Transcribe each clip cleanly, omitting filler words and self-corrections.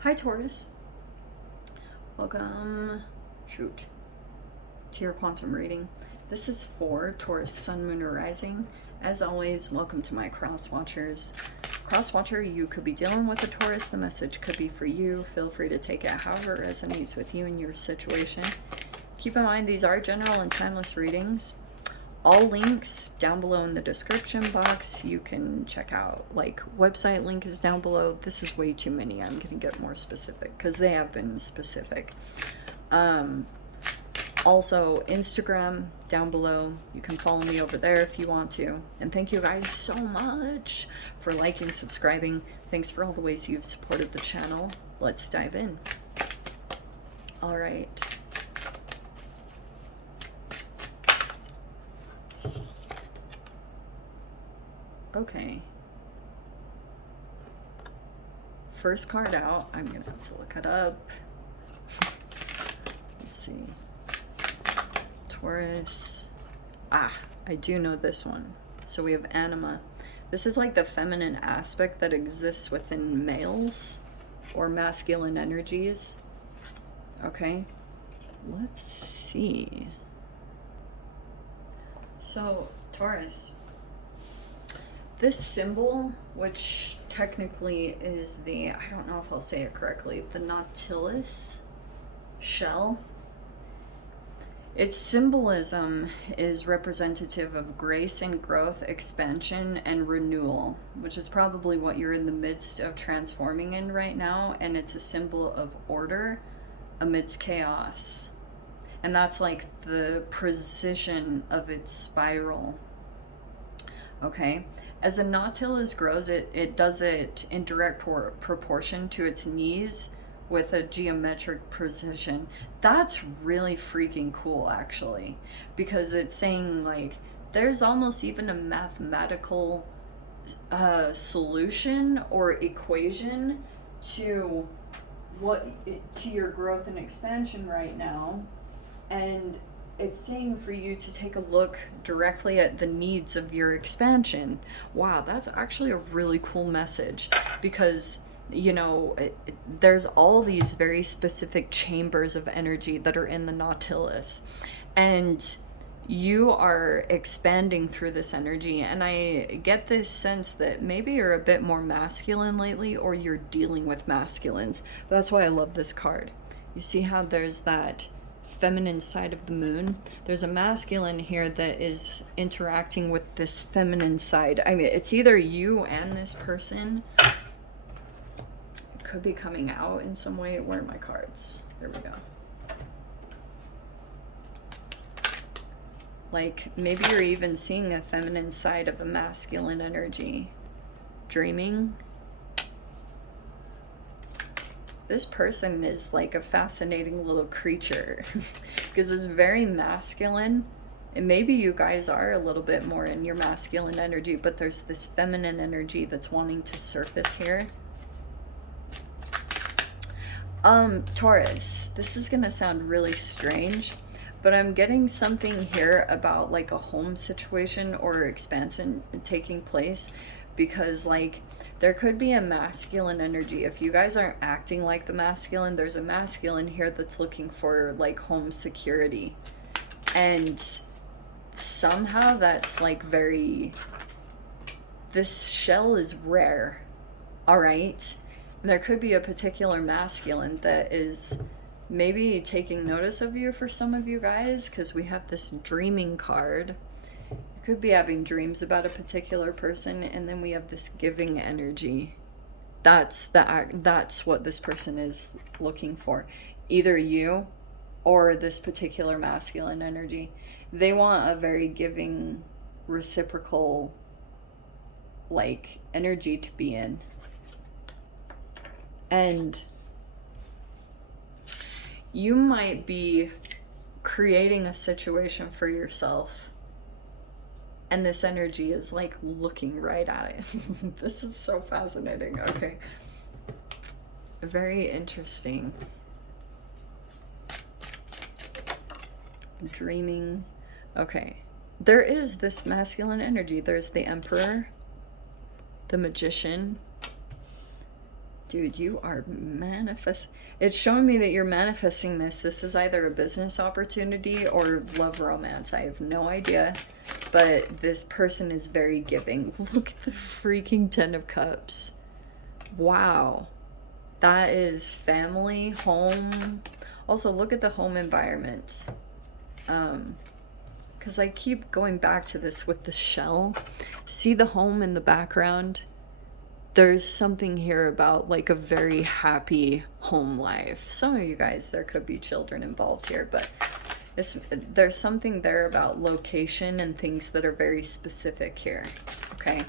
Hi Taurus, welcome to your quantum reading. This is for Taurus Sun, Moon, or Rising. As always, welcome to my cross watchers. Cross watcher, you could be dealing with a Taurus. The message could be for you. Feel free to take it however it resonates with you and your situation. Keep in mind these are general and timeless readings. All links down below in the description box. You can check out, like, website link is down below. This is way too many. I'm gonna get more specific because they have been specific. Also Instagram down below. You can follow me over there if you want to. And thank you guys so much for liking, subscribing. Thanks for all the ways you've supported the channel. Let's dive in. All right. Okay. First card out. I'm gonna have to look it up. Let's see. Taurus. Ah, I do know this one. So we have anima. This is like the feminine aspect that exists within males or masculine energies. Okay. Let's see. So, Taurus. This symbol, which technically is the, I don't know if I'll say it correctly, the Nautilus shell. Its symbolism is representative of grace and growth, expansion, and renewal, which is probably what you're in the midst of transforming in right now. And it's a symbol of order amidst chaos. And that's like the precision of its spiral. Okay. As a Nautilus grows, it does it in direct proportion to its knees with a geometric precision. That's really freaking cool, actually, because it's saying, like, there's almost even a mathematical solution or equation to your growth and expansion right now. And it's saying for you to take a look directly at the needs of your expansion. Wow, that's actually a really cool message, because, you know, there's all these very specific chambers of energy that are in the Nautilus, and you are expanding through this energy. And I get this sense that maybe you're a bit more masculine lately, or you're dealing with masculines. That's why I love this card. You see how there's that feminine side of the moon. There's a masculine here that is interacting with this feminine side. I mean, it's either you and this person. It could be coming out in some way. Where are my cards? Here we go. Like, maybe you're even seeing a feminine side of a masculine energy. Dreaming. This person is like a fascinating little creature because it's very masculine, and maybe you guys are a little bit more in your masculine energy, but there's this feminine energy that's wanting to surface here. Taurus, this is gonna sound really strange, but I'm getting something here about like a home situation or expansion taking place, because like there could be a masculine energy. If you guys aren't acting like the masculine, there's a masculine here that's looking for like home security. And somehow that's like very, this shell is rare. All right. And there could be a particular masculine that is maybe taking notice of you for some of you guys, because we have this dreaming card. Could be having dreams about a particular person, and then we have this giving energy. That's what this person is looking for. Either you or this particular masculine energy. They want a very giving, reciprocal, like, energy to be in. And you might be creating a situation for yourself, and this energy is like looking right at it. This is so fascinating. Okay. Very interesting. Dreaming. Okay. There is this masculine energy. There's the Emperor, the Magician, Dude, you are it's showing me that you're manifesting this. This is either a business opportunity or love romance. I have no idea, but this person is very giving. Look at the freaking 10 of Cups. Wow. That is family, home. Also, look at the home environment. Because I keep going back to this with the shell. See the home in the background? There's something here about like a very happy home life. Some of you guys, there could be children involved here, but there's something there about location and things that are very specific here. Okay.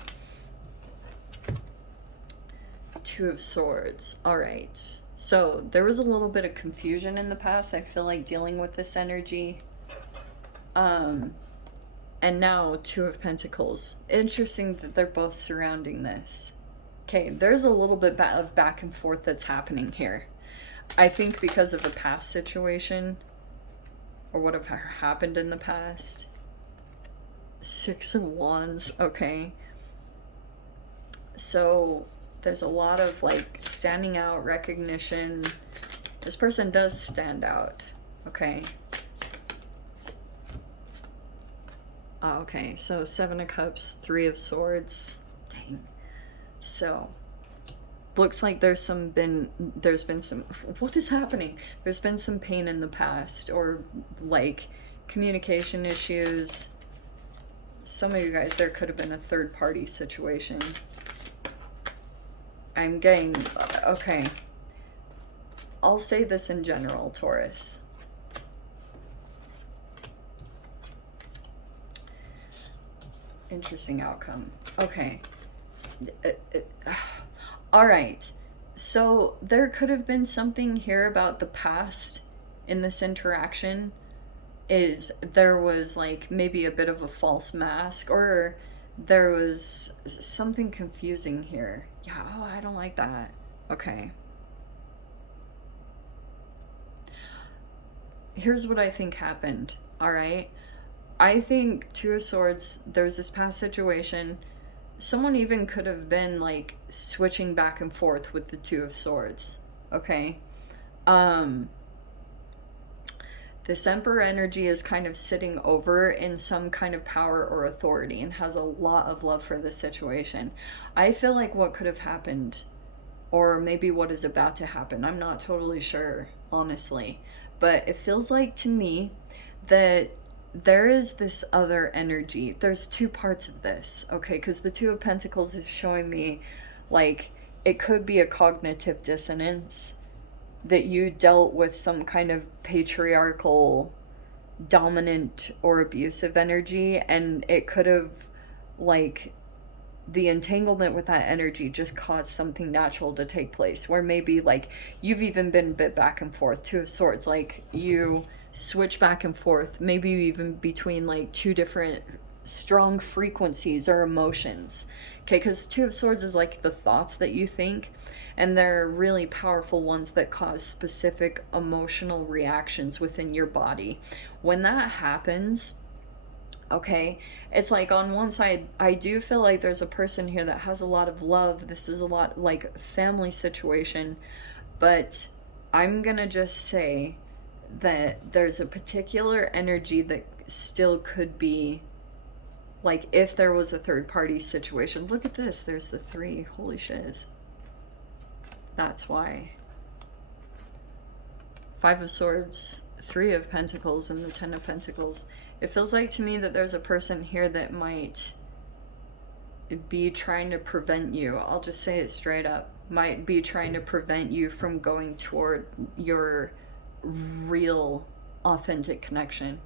Two of Swords. All right. So there was a little bit of confusion in the past. I feel like dealing with this energy. And now Two of Pentacles. Interesting that they're both surrounding this. Okay, there's a little bit of back and forth that's happening here. I think because of a past situation or what have happened in the past. Six of Wands. Okay. So there's a lot of like standing out, recognition. This person does stand out. Okay. Okay, so Seven of Cups, Three of Swords. Dang. So looks like there's been some, what is happening? There's been some pain in the past, or like communication issues. Some of you guys, there could have been a third party situation. I'm getting, okay. I'll say this in general, Taurus. Interesting outcome. Okay. All right. So there could have been something here about the past in this interaction. Is there was like maybe a bit of a false mask, or there was something confusing here. Yeah, oh, I don't like that. Okay. Here's what I think happened, all right? I think Two of Swords, there's this past situation. Someone even could have been like switching back and forth with the Two of Swords, okay? This Emperor energy is kind of sitting over in some kind of power or authority and has a lot of love for this situation. I feel like what could have happened, or maybe what is about to happen, I'm not totally sure, honestly, but it feels like to me that there is this other energy. There's two parts of this, okay? Because the Two of Pentacles is showing me like it could be a cognitive dissonance, that you dealt with some kind of patriarchal, dominant, or abusive energy, and it could have, like, the entanglement with that energy just caused something natural to take place, where maybe, like, you've even been a bit back and forth. Two of Swords, like, you switch back and forth, maybe even between, like, two different strong frequencies or emotions, okay? Because Two of Swords is like the thoughts that you think, and they're really powerful ones that cause specific emotional reactions within your body. When that happens, okay, it's like on one side, I do feel like there's a person here that has a lot of love. This is a lot like family situation, but I'm gonna just say that there's a particular energy that still could be, like, if there was a third party situation. Look at this, there's the three, holy shiz. That's why. Five of Swords, Three of Pentacles, and the Ten of Pentacles. It feels like to me that there's a person here that might be trying to prevent you. I'll just say it straight up. Might be trying to prevent you from going toward your real, authentic connection.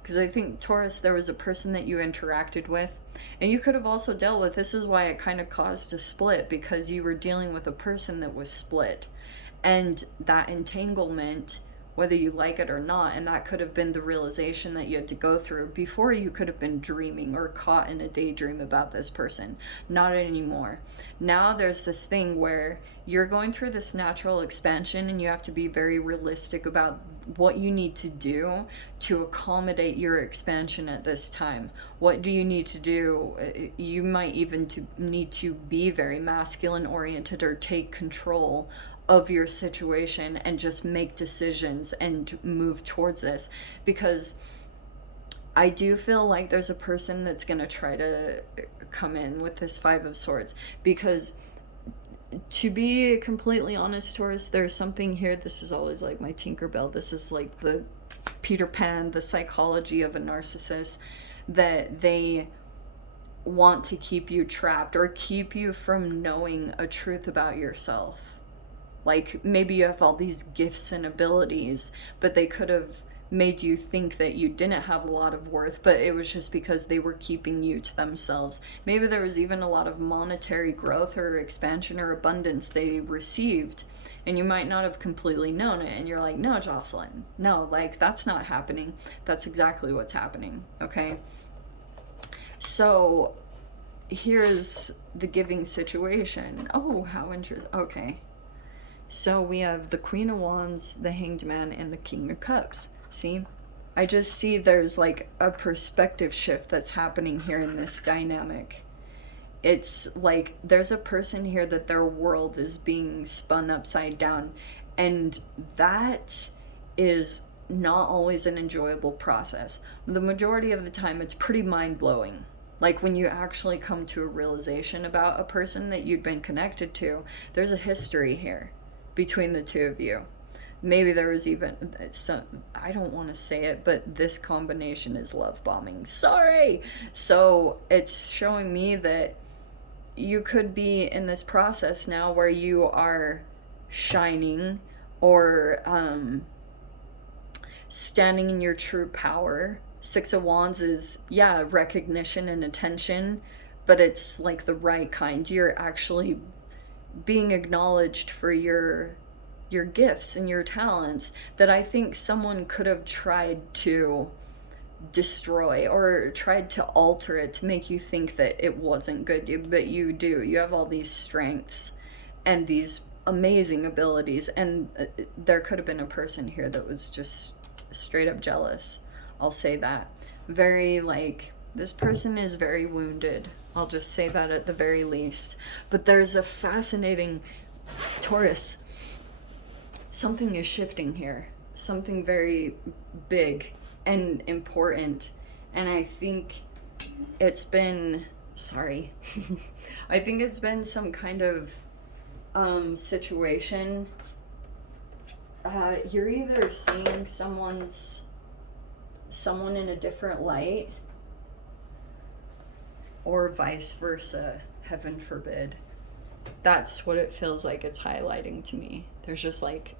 Because I think, Taurus, there was a person that you interacted with, and you could have also dealt with, this is why it kind of caused a split, because you were dealing with a person that was split. And that entanglement whether you like it or not. And that could have been the realization that you had to go through. Before, you could have been dreaming or caught in a daydream about this person. Not anymore. Now there's this thing where you're going through this natural expansion, and you have to be very realistic about what you need to do to accommodate your expansion at this time. What do you need to do? You might even need to be very masculine oriented, or take control of your situation and just make decisions and move towards this. Because I do feel like there's a person that's going to try to come in with this Five of Swords. Because, to be completely honest, Taurus, there's something here. This is always like my Tinkerbell. This is like the Peter Pan, the psychology of a narcissist, that they want to keep you trapped or keep you from knowing a truth about yourself. Like, maybe you have all these gifts and abilities, but they could have made you think that you didn't have a lot of worth, but it was just because they were keeping you to themselves. Maybe there was even a lot of monetary growth or expansion or abundance they received, and you might not have completely known it, and you're like, no, Jocelyn, no, like, that's not happening. That's exactly what's happening, okay? So here's the giving situation. Oh, how interesting. Okay. So we have the Queen of Wands, the Hanged Man, and the King of Cups. See? I just see there's like a perspective shift that's happening here in this dynamic. It's like there's a person here that their world is being spun upside down, and that is not always an enjoyable process. The majority of the time, it's pretty mind-blowing. Like, when you actually come to a realization about a person that you'd been connected to, there's a history here between the two of you. Maybe there was even some, I don't want to say it, but this combination is love bombing. Sorry! So it's showing me that you could be in this process now where you are shining, or standing in your true power. Six of Wands is, yeah, recognition and attention, but it's like the right kind. You're actually being acknowledged for your gifts and your talents that I think someone could have tried to destroy or tried to alter it to make you think that it wasn't good. But you do. You have all these strengths and these amazing abilities, and there could have been a person here that was just straight up jealous. I'll say that. Very, like, this person is very wounded. I'll just say that at the very least. But there's a fascinating, Taurus, something is shifting here. Something very big and important. And I think it's been, sorry, I think it's been some kind of situation. You're either seeing someone in a different light, or vice versa, heaven forbid. That's what it feels like it's highlighting to me. There's just like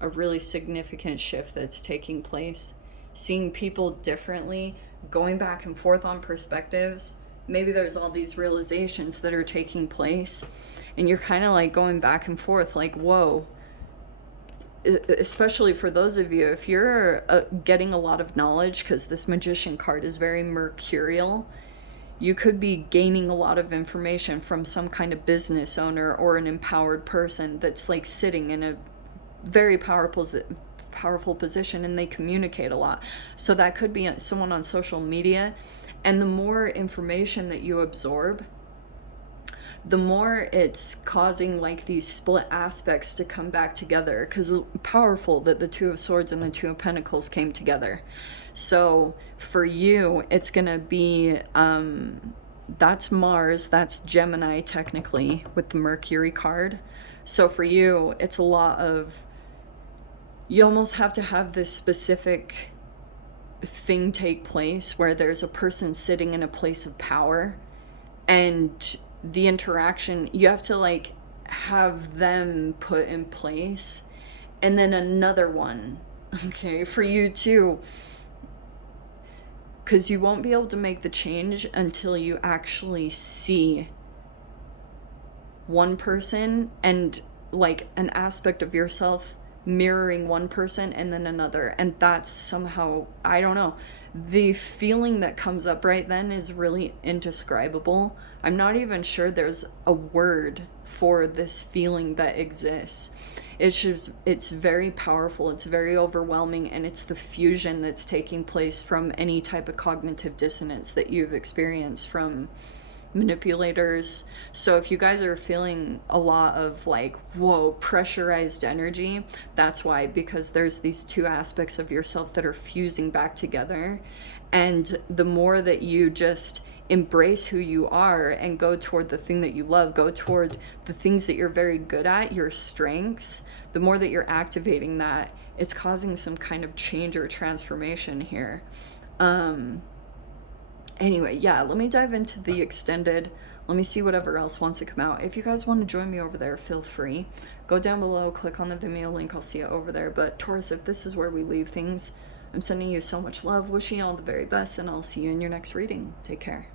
a really significant shift that's taking place. Seeing people differently, going back and forth on perspectives. Maybe there's all these realizations that are taking place, and you're kind of like going back and forth, like, whoa. Especially for those of you, if you're getting a lot of knowledge, because this Magician card is very mercurial, you could be gaining a lot of information from some kind of business owner or an empowered person that's like sitting in a very powerful position, and they communicate a lot. So that could be someone on social media. And the more information that you absorb, the more it's causing like these split aspects to come back together, because it's powerful that the Two of Swords and the Two of Pentacles came together. So for you, it's gonna be that's Mars, that's Gemini technically with the Mercury card. So for you, it's a lot of, you almost have to have this specific thing take place where there's a person sitting in a place of power, and the interaction, you have to like have them put in place, and then another one, okay, for you too, because you won't be able to make the change until you actually see one person and like an aspect of yourself mirroring one person and then another, and that's somehow, I don't know, the feeling that comes up right then is really indescribable. I'm not even sure there's a word for this feeling that exists. It's very powerful, it's very overwhelming, and it's the fusion that's taking place from any type of cognitive dissonance that you've experienced from manipulators. So if you guys are feeling a lot of like, whoa, pressurized energy, that's why, because there's these two aspects of yourself that are fusing back together. And the more that you just embrace who you are and go toward the thing that you love, go toward the things that you're very good at, your strengths, the more that you're activating that, it's causing some kind of change or transformation here. Anyway, yeah, let me dive into the extended. Let me see whatever else wants to come out. If you guys want to join me over there, feel free. Go down below, click on the Vimeo link, I'll see it over there. But Taurus, if this is where we leave things, I'm sending you so much love, wishing you all the very best, and I'll see you in your next reading. Take care.